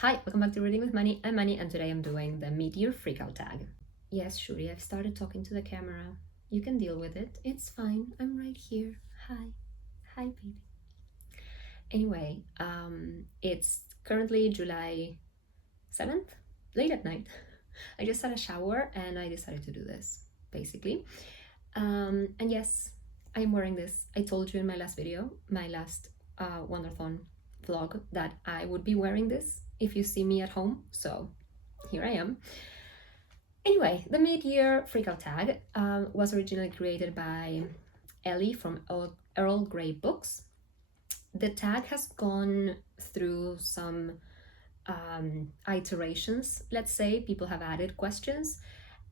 Hi, welcome back to Reading with Money. I'm Money and today I'm doing the Year Freakout Tag. Yes, Shuri, I've started talking to the camera. You can deal with it. It's fine. I'm right here. Hi. Hi, baby. Anyway, it's currently July 7th, late at night. I just had a shower and I decided to do this, basically. And yes, I'm wearing this. I told you in my last video, my last Wonderthon vlog, that I would be wearing this if you see me at home, so here I am. Anyway, the mid-year freakout tag was originally created by Ellie from Earl Grey Books. The tag has gone through some iterations, let's say. People have added questions.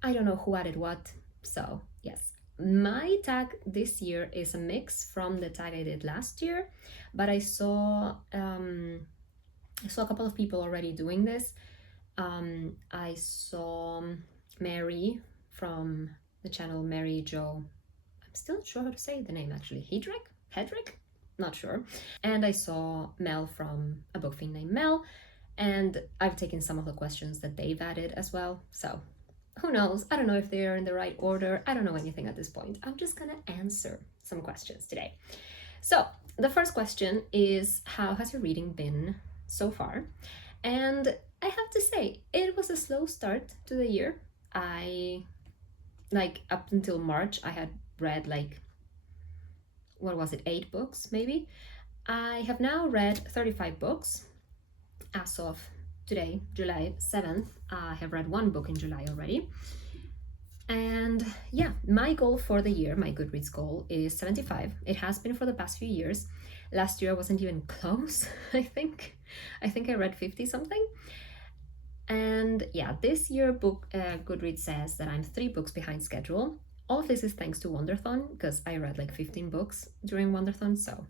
I don't know who added what, so yes. My tag this year is a mix from the tag I did last year, but I saw a couple of people already doing this. I saw Mary from the channel Mary Jo. I'm still not sure how to say the name actually. Hedrick? Not sure. And I saw Mel from a book fiend named Mel, and I've taken some of the questions that they've added as well. So who knows? I don't know if they're in the right order. I don't know anything at this point. I'm just gonna answer some questions today. So the first question is, how has your reading been so far? And I have to say, it was a slow start to the year. Up until March, I had read 8 books maybe. I have now read 35 books. As of today, July 7th, I have read 1 book in July already. And yeah, my goal for the year, my Goodreads goal, is 75. It has been for the past few years. Last year I wasn't even close, I think. I read 50 something. And yeah, this year Goodreads says that I'm 3 books behind schedule. All of this is thanks to Wonderthon, because I read 15 books during Wonderthon, so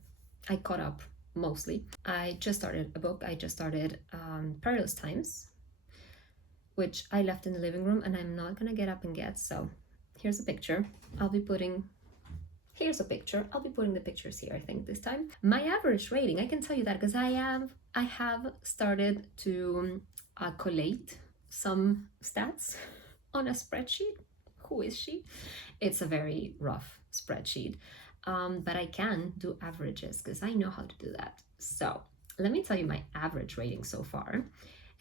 I caught up mostly. I just started a book. I just started Perilous Times, which I left in the living room and I'm not gonna get up and get, so here's a picture. I'll be putting the pictures here, I think, this time. My average rating, I can tell you that because I have started to collate some stats on a spreadsheet. Who is she? It's a very rough spreadsheet, but I can do averages because I know how to do that. So let me tell you my average rating so far. It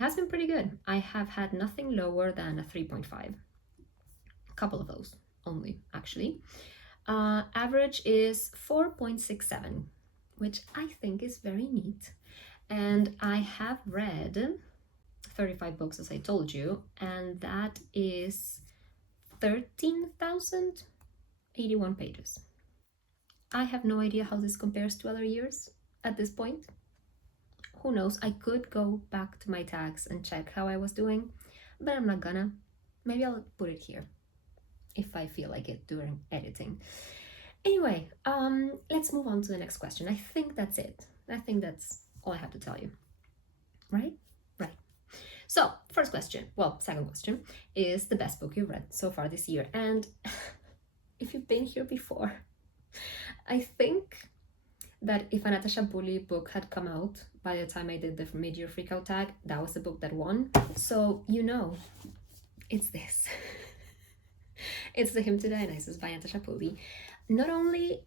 has been pretty good. I have had nothing lower than a 3.5. A couple of those only, actually. Average is 4.67, which I think is very neat. And I have read 35 books, as I told you, and that is 13,081 pages. I have no idea how this compares to other years at this point. Who knows? I could go back to my tags and check how I was doing, but I'm not gonna. Maybe I'll put it here if I feel like it during editing. Anyway, let's move on to the next question. I think that's it. I think that's all I have to tell you. Right? Right. So, second question is the best book you've read so far this year. And if you've been here before, I think that if a Natasha Bully book had come out by the time I did the mid-year freakout tag, that was the book that won. So, it's this. It's The Hymn to Dionysus by Natasha Bully. Not only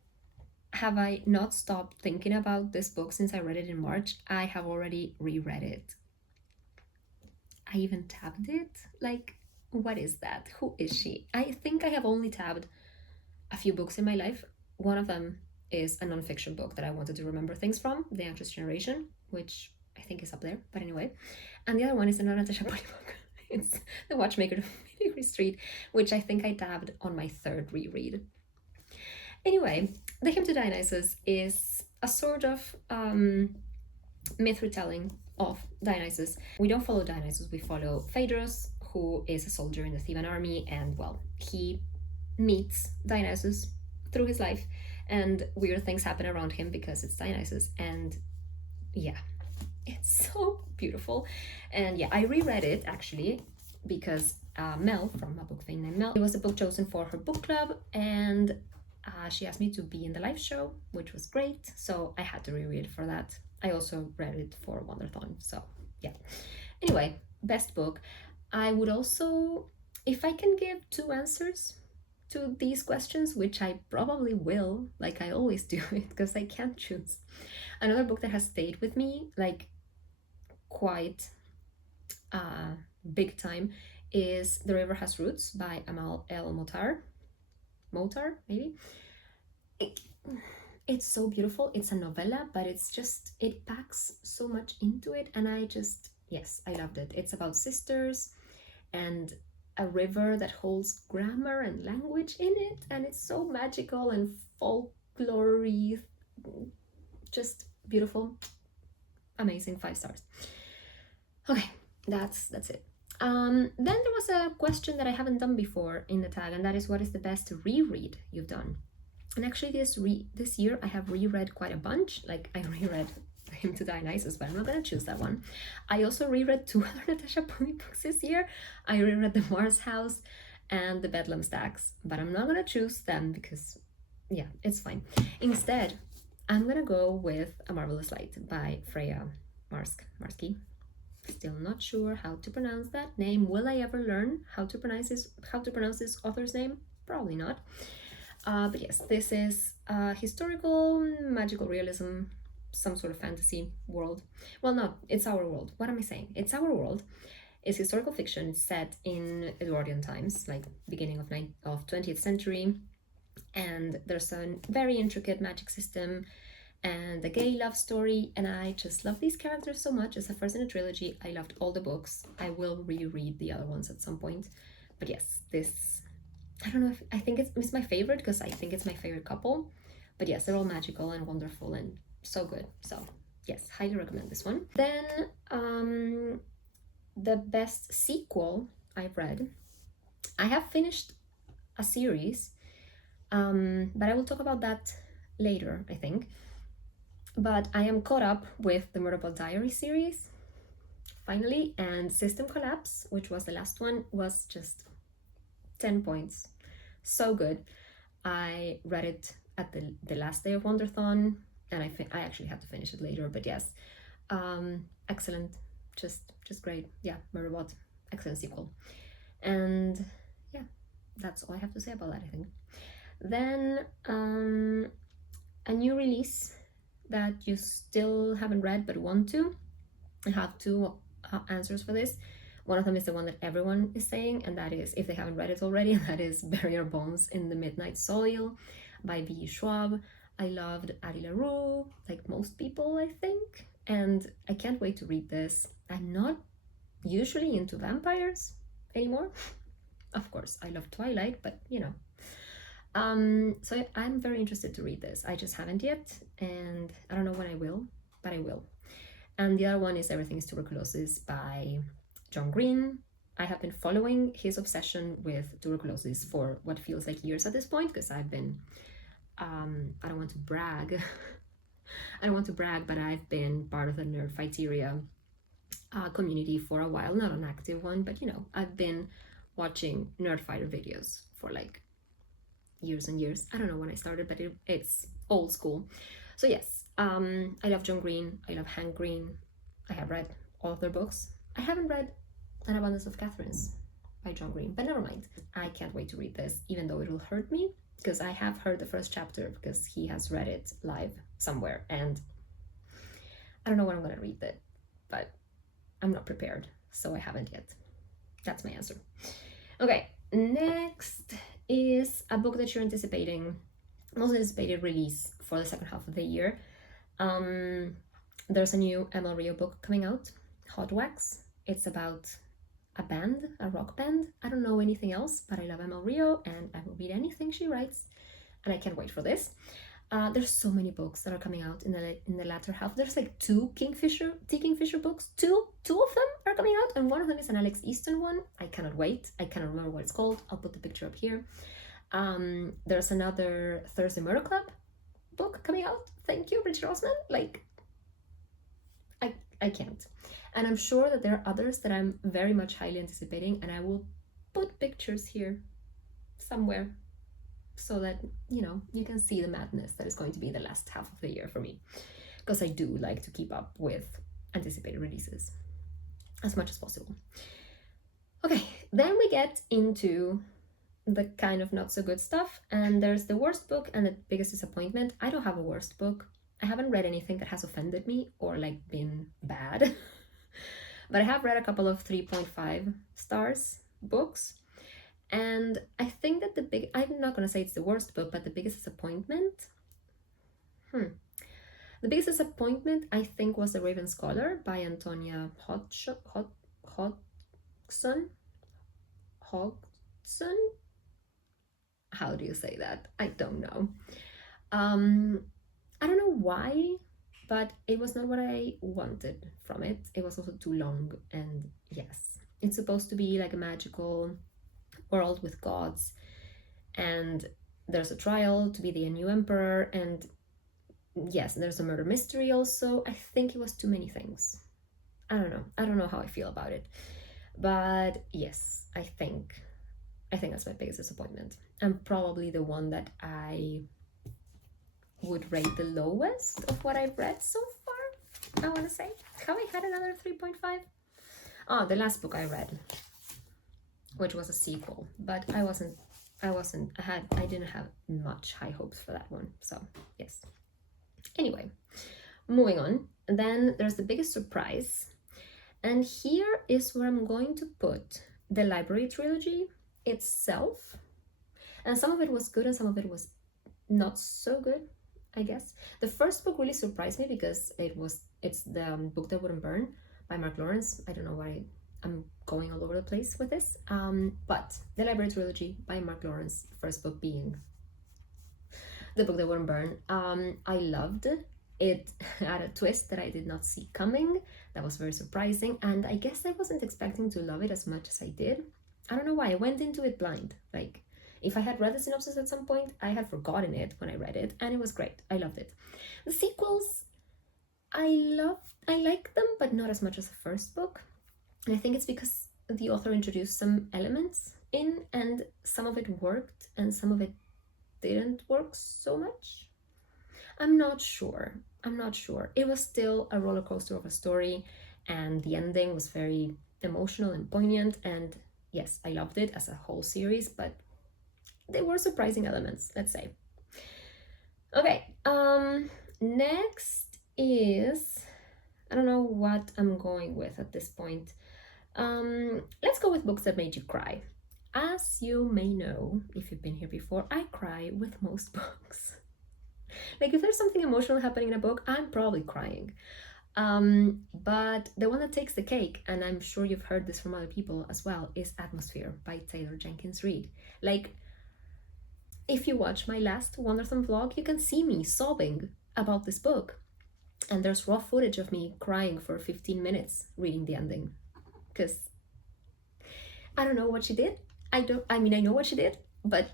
have I not stopped thinking about this book since I read it in March, I have already reread it. I even tabbed it. What is that? Who is she? I think I have only tabbed a few books in my life. One of them is a non-fiction book that I wanted to remember things from, The Anxious Generation, which I think is up there, but anyway. And the other one is another Natasha Bully book. It's The Watchmaker of Filigree Street, which I think I tabbed on my 3rd reread. Anyway, The Hymn to Dionysus is a sort of myth retelling of Dionysus. We don't follow Dionysus, we follow Phaedrus, who is a soldier in the Theban army, and he meets Dionysus through his life, and weird things happen around him because it's Dionysus, and yeah, it's so beautiful. And yeah, I reread it actually because Mel from a book fiend named Mel, it was a book chosen for her book club, and she asked me to be in the live show, which was great, so I had to reread for that. I also read it for Wonderthon, so yeah. Anyway, best book. I would also, if I can give two answers to these questions, which I probably will, like I always do it because I can't choose. Another book that has stayed with me, like quite big time, is The River Has Roots by Amal El Motar. Motar, maybe? It's so beautiful. It's a novella, but it's just, it packs so much into it. And yes, I loved it. It's about sisters and a river that holds grammar and language in it. And it's so magical and folklory, just beautiful, amazing, 5 stars. Okay, that's it. Then there was a question that I haven't done before in the tag, and that is, what is the best reread you've done? And actually this year I have reread quite a bunch. Like I reread Him to Die Nice, but I'm not gonna choose that one. I also reread 2 other Natasha Pulley books this year. I reread The Mars House and The Bedlam Stacks, but I'm not gonna choose them because, yeah, it's fine. Instead, I'm gonna go with A Marvelous Light by Freya Marsky. Still not sure how to pronounce that name. Will I ever learn how to pronounce this author's name? Probably not. But yes, this is historical magical realism, some sort of fantasy world. Well, no, it's our world. What am I saying? It's our world. It's historical fiction set in Edwardian times, like beginning of 20th century. And there's a very intricate magic system and a gay love story, and I just love these characters so much. It's the first in a trilogy. I loved all the books. I will reread the other ones at some point. But yes, this, I don't know if, I think it's my favorite because I think it's my favorite couple. But yes, they're all magical and wonderful and so good. So yes, highly recommend this one. Then the best sequel I've read. I have finished a series, but I will talk about that later, I think. But I am caught up with the Murderball Diary series, finally, and System Collapse, which was the last one, was just 10 points. So good. I read it at the last day of Wonderthon, and I actually had to finish it later, but yes, excellent, just great. Yeah, Murderball, excellent sequel. And yeah, that's all I have to say about that, I think. Then a new release that you still haven't read but want to. I have 2 answers for this. One of them is the one that everyone is saying, and that is, if they haven't read it already, and that is Bury Your Bones in the Midnight Soil by V. Schwab. I loved Addie LaRue, like most people, I think, and I can't wait to read this. I'm not usually into vampires anymore. Of course, I love Twilight, but you know. So I'm very interested to read this. I just haven't yet, and I don't know when I will, but I will. And the other one is Everything is Tuberculosis by John Green. I have been following his obsession with tuberculosis for what feels like years at this point, because I've been, I don't want to brag, but I've been part of the Nerdfighteria community for a while, not an active one, but you know, I've been watching Nerdfighter videos for like years and years. I don't know when I started, but it's old school. So yes, I love John Green. I love Hank Green. I have read all of their books. I haven't read An Abundance of Catherines by John Green, but never mind. I can't wait to read this, even though it will hurt me, because I have heard the first chapter because he has read it live somewhere, and I don't know when I'm gonna read it, but I'm not prepared, so I haven't yet. That's my answer. Okay, next is a book that you're anticipating, most anticipated release for the second half of the year. There's a new ML Rio book coming out, Hot Wax. It's about a band, a rock band. I don't know anything else, but I love ML Rio and I will read anything she writes, and I can't wait for this. There's so many books that are coming out in the latter half. There's like 2 Kingfisher books. Two of them are coming out, and one of them is an Alex Easton one. I cannot wait. I cannot remember what it's called. I'll put the picture up here. There's another Thursday Murder Club book coming out. Thank you, Richard Osman. Like, I can't. And I'm sure that there are others that I'm very much highly anticipating, and I will put pictures here somewhere so that, you know, you can see the madness that is going to be the last half of the year for me, because I do like to keep up with anticipated releases. as much as possible. Okay, then we get into the kind of not so good stuff, and there's the worst book and the biggest disappointment. I don't have a worst book. I haven't read anything that has offended me or like been bad. But I have read a couple of 3.5 stars books. And I think that I'm not going to say it's the worst book, but the biggest disappointment. The biggest disappointment, I think, was The Raven Scholar by Antonia Hodgson. How do you say that? I don't know. I don't know why, but it was not what I wanted from it. It was also too long, and yes, it's supposed to be like a magical world with gods, and there's a trial to be the new emperor, and yes, there's a murder mystery also. I think it was too many things. I don't know how I feel about it, but yes, I think that's my biggest disappointment, and probably the one that I would rate the lowest of what I've read so far. I want to say, have I had another 3.5? Oh, the last book I read, which was a sequel, but I didn't have much high hopes for that one. So yes. Anyway, moving on. Then there's the biggest surprise, and here is where I'm going to put the library trilogy itself. And some of it was good and some of it was not so good, I guess. The first book really surprised me because it's the Book That Wouldn't Burn by Mark Lawrence. I don't know why I'm going all over the place with this, but the library trilogy by Mark Lawrence, first book being The Book That Wouldn't Burn. I loved it. It had a twist that I did not see coming. That was very surprising, and I guess I wasn't expecting to love it as much as I did. I don't know why. I went into it blind. Like, if I had read the synopsis at some point, I had forgotten it when I read it, and it was great. I loved it. The sequels, I like them, but not as much as the first book. And I think it's because the author introduced some elements in, and some of it worked, and some of it didn't work so much. I'm not sure. It was still a roller coaster of a story, and the ending was very emotional and poignant, and yes, I loved it as a whole series, but there were surprising elements, let's say. Okay, next is, I don't know what I'm going with at this point. Let's go with books that made you cry. As you may know, if you've been here before, I cry with most books. Like, if there's something emotional happening in a book, I'm probably crying. But the one that takes the cake, and I'm sure you've heard this from other people as well, is Atmosphere by Taylor Jenkins Reid. Like, if you watch my last Wonderthon vlog, you can see me sobbing about this book. And there's raw footage of me crying for 15 minutes reading the ending. Because I don't know what she did. I know what she did, but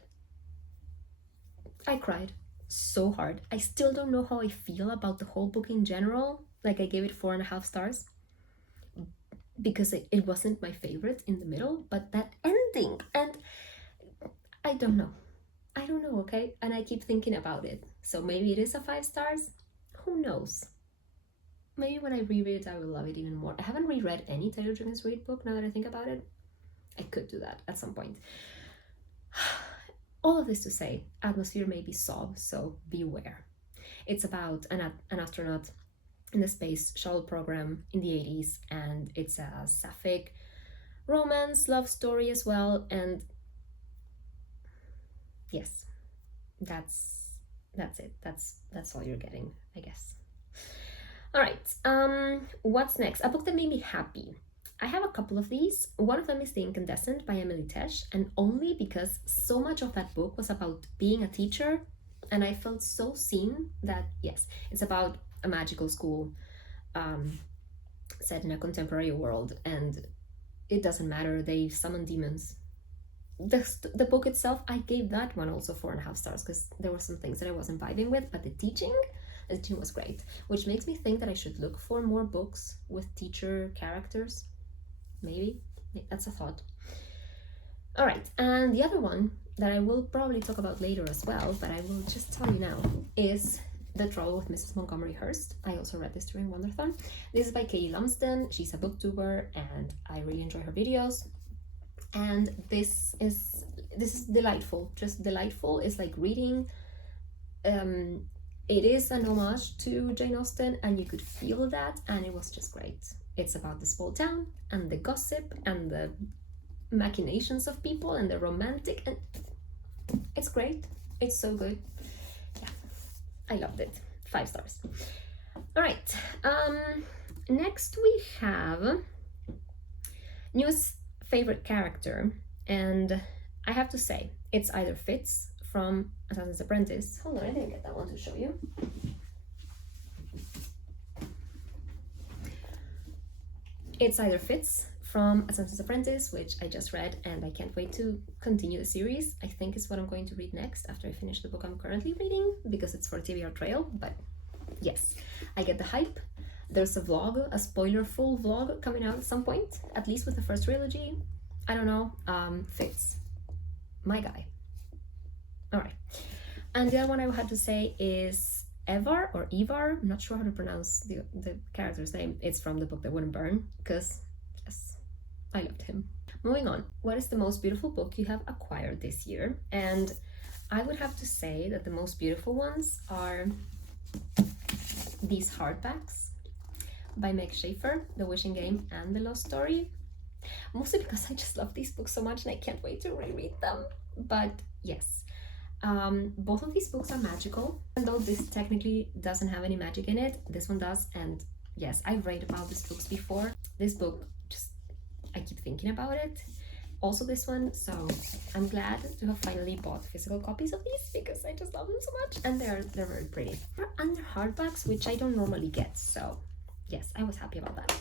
I cried so hard. I still don't know how I feel about the whole book in general. Like, I gave it 4.5 stars because it wasn't my favorite in the middle, but that ending, and I don't know, okay? And I keep thinking about it. So maybe it is a 5 stars. Who knows? Maybe when I reread it, I will love it even more. I haven't reread any Taylor Jenkins Reid book now that I think about it. I could do that at some point. All of this to say, Atmosphere made me sob, so beware. It's about an astronaut in the space shuttle program in the 80s, and it's a sapphic romance, love story as well, and yes, that's it. That's all you're getting, I guess. All right, what's next? A book that made me happy. I have a couple of these. One of them is The Incandescent by Emily Tesh, and only because so much of that book was about being a teacher, and I felt so seen that, yes, it's about a magical school set in a contemporary world, and it doesn't matter, they summon demons. The book itself, I gave that one also 4.5 stars because there were some things that I wasn't vibing with, but the teaching was great, which makes me think that I should look for more books with teacher characters. Maybe that's a thought. All right, and the other one that I will probably talk about later as well, but I will just tell you now, is The Trouble with Mrs. Montgomery Hearst. I also read this during Wonderthon. This is by Katie Lumsden. She's a booktuber and I really enjoy her videos. And this is delightful, just delightful. It's like reading. It is an homage to Jane Austen and you could feel that, and it was just great. It's about the small town and the gossip and the machinations of people and the romantic, and it's great. It's so good. Yeah, I loved it. 5 stars. All right, next we have newest favorite character, and I have to say it's either Fitz from Assassin's Apprentice. Hold on, I didn't get that one to show you. It's either Fitz from Assassin's Apprentice, which I just read and I can't wait to continue the series. I think it's what I'm going to read next after I finish the book I'm currently reading, because it's for TBR Trail. But yes, I get the hype. There's a vlog, a spoiler-full vlog coming out at some point, at least with the first trilogy. I don't know. Fitz, my guy. All right. And the other one I had to say is Evar or Ivar. I'm not sure how to pronounce the character's name. It's from the book That Wouldn't Burn, because yes, I loved him. Moving on. What is the most beautiful book you have acquired this year? And I would have to say that the most beautiful ones are these hardbacks by Meg Schaefer, The Wishing Game and The Lost Story. Mostly because I just love these books so much and I can't wait to reread them. But yes, both of these books are magical. And though this technically doesn't have any magic in it, this one does. And yes, I've read about these books before. This book, just, I keep thinking about it. Also this one, so I'm glad to have finally bought physical copies of these because I just love them so much. And they're very pretty. They're under hardbacks, which I don't normally get, so yes, I was happy about that.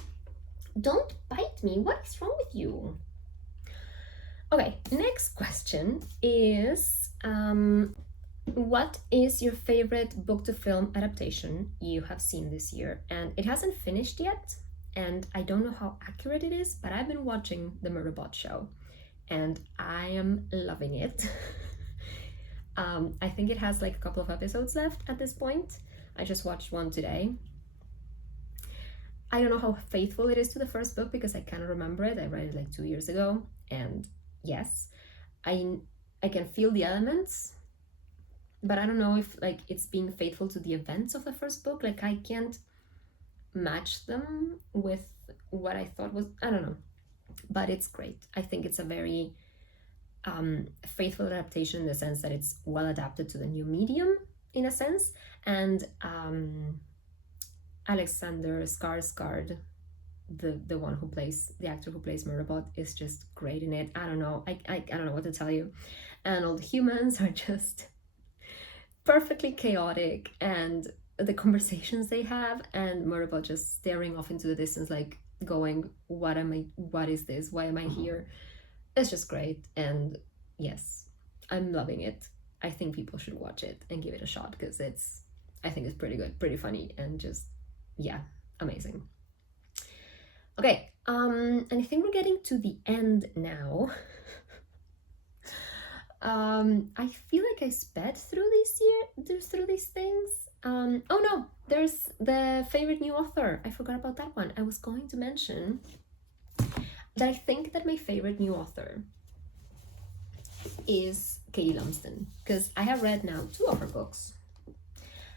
Don't bite me. What is wrong with you? Okay, next question is, what is your favorite book to film adaptation you have seen this year? And it hasn't finished yet, and I don't know how accurate it is, but I've been watching the Murderbot show, and I am loving it. I think it has like a couple of episodes left at this point. I just watched one today. I don't know how faithful it is to the first book because I kind of remember it. I read it like 2 years ago, and yes, I can feel the elements, but I don't know if like it's being faithful to the events of the first book. Like I can't match them with what I thought was, I don't know, but it's great. I think it's a very faithful adaptation in the sense that it's well adapted to the new medium in a sense, and Alexander Skarsgård, the one who plays, the actor who plays Murderbot, is just great in it. I don't know, I don't know what to tell you. And all the humans are just perfectly chaotic, and the conversations they have, and Murderbot just staring off into the distance like going, what is this, why am I here? It's just great, and yes, I'm loving it. I think people should watch it and give it a shot because I think it's pretty good, pretty funny, and just, yeah, amazing. Okay, and I think we're getting to the end now. I feel like I sped through these things. Oh no, there's the favorite new author. I forgot about that one. I was going to mention that I think that my favorite new author is Katie Lumsden, because I have read now 2 of her books.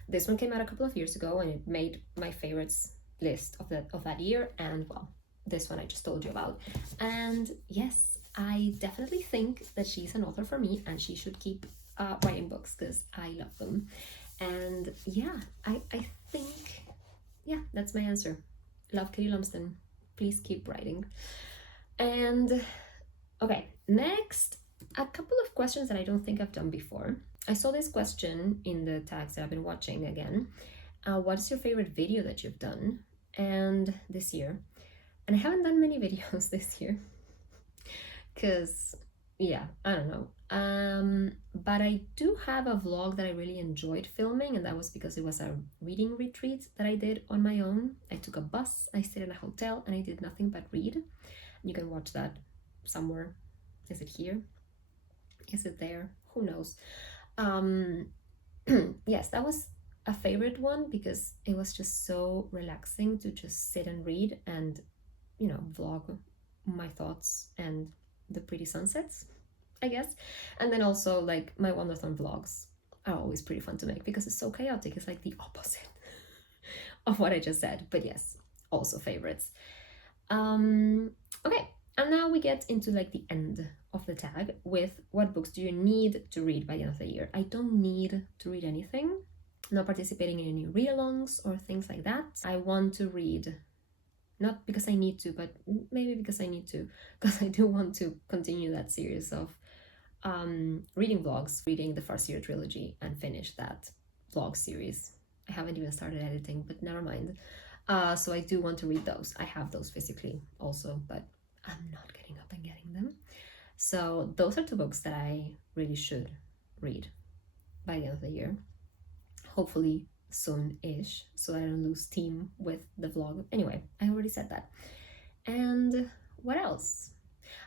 This one came out a couple of years ago and it made my favorites list of that year, and well, this one I just told you about. And yes, I definitely think that she's an author for me and she should keep writing books because I love them. And yeah, I think, yeah, that's my answer. Love Katie Lumsden. Please keep writing. And okay, next, a couple of questions that I don't think I've done before. I saw this question in the tags that I've been watching again. What is your favorite video that you've done and this year? And I haven't done many videos this year because, yeah, I don't know. But I do have a vlog that I really enjoyed filming, and that was because it was a reading retreat that I did on my own. I took a bus, I stayed in a hotel, and I did nothing but read. You can watch that somewhere. Is it here? Is it there? Who knows? Yes, that was a favorite one because it was just so relaxing to just sit and read and, vlog my thoughts and the pretty sunsets, I guess. And then also, like, my Wonderthon vlogs are always pretty fun to make because it's so chaotic. It's like the opposite of what I just said. But yes, also favorites. Okay, and now we get into like the end of the tag with what books do you need to read by the end of the year. I don't need to read anything. I'm not participating in any read-alongs or things like that. I want to read, not because I need to, but maybe because I need to, because I do want to continue that series of reading vlogs, reading the Farseer trilogy and finish that vlog series. I haven't even started editing, but never mind. So I do want to read those. I have those physically also, but I'm not getting up and getting them. So those are two books that I really should read by the end of the year. Hopefully soon-ish, so that I don't lose steam with the vlog. Anyway, I already said that. And what else?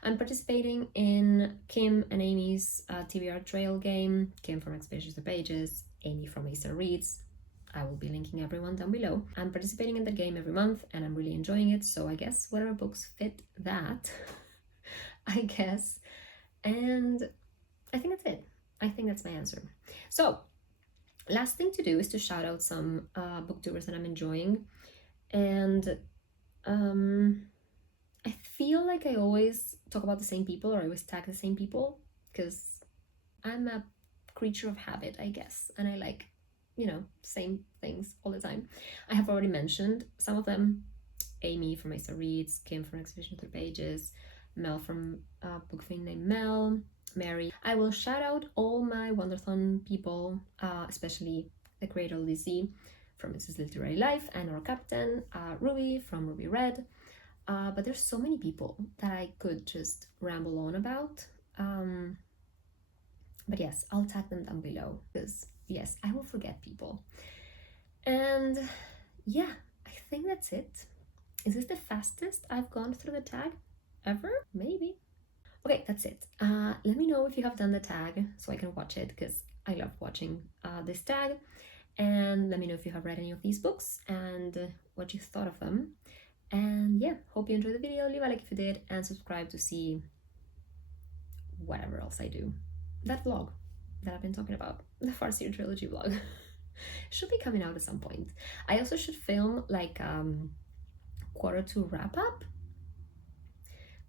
I'm participating in Kim and Amy's TBR Trail game. Kim from Expeditions to Pages, Amy from Acer Reads. I will be linking everyone down below. I'm participating in the game every month and I'm really enjoying it, so I guess whatever books fit that, I guess. And I think that's it. I think that's my answer. So, last thing to do is to shout out some booktubers that I'm enjoying. And I feel like I always talk about the same people, or I always tag the same people, because I'm a creature of habit, I guess, and I like, same things all the time. I have already mentioned some of them: Amy from Acer Reads, Kim from Expedition Through Pages, Mel from Book Fiend Named Mel, Mary. I will shout out all my Wonderthon people, especially the creator Lizzie from Mrs. Literary Life and our captain, Ruby from Ruby Red. But there's so many people that I could just ramble on about. But yes, I'll tag them down below because yes, I will forget people. And yeah, I think that's it. Is this the fastest I've gone through the tag ever? Maybe. Okay, that's it. Let me know if you have done the tag so I can watch it because I love watching this tag. And let me know if you have read any of these books and what you thought of them. And yeah, hope you enjoyed the video. Leave a like if you did and subscribe to see whatever else I do. That vlog that I've been talking about, the Farseer trilogy vlog, should be coming out at some point. I also should film like Q2 wrap up,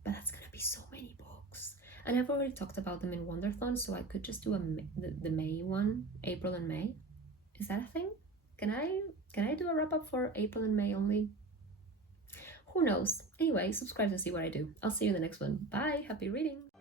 but that's gonna be so many books. And I've already talked about them in Wonderthon, so I could just do the May one, April and May. Is that a thing? Can I do a wrap up for April and May only? Who knows? Anyway, subscribe to see what I do. I'll see you in the next one. Bye, happy reading!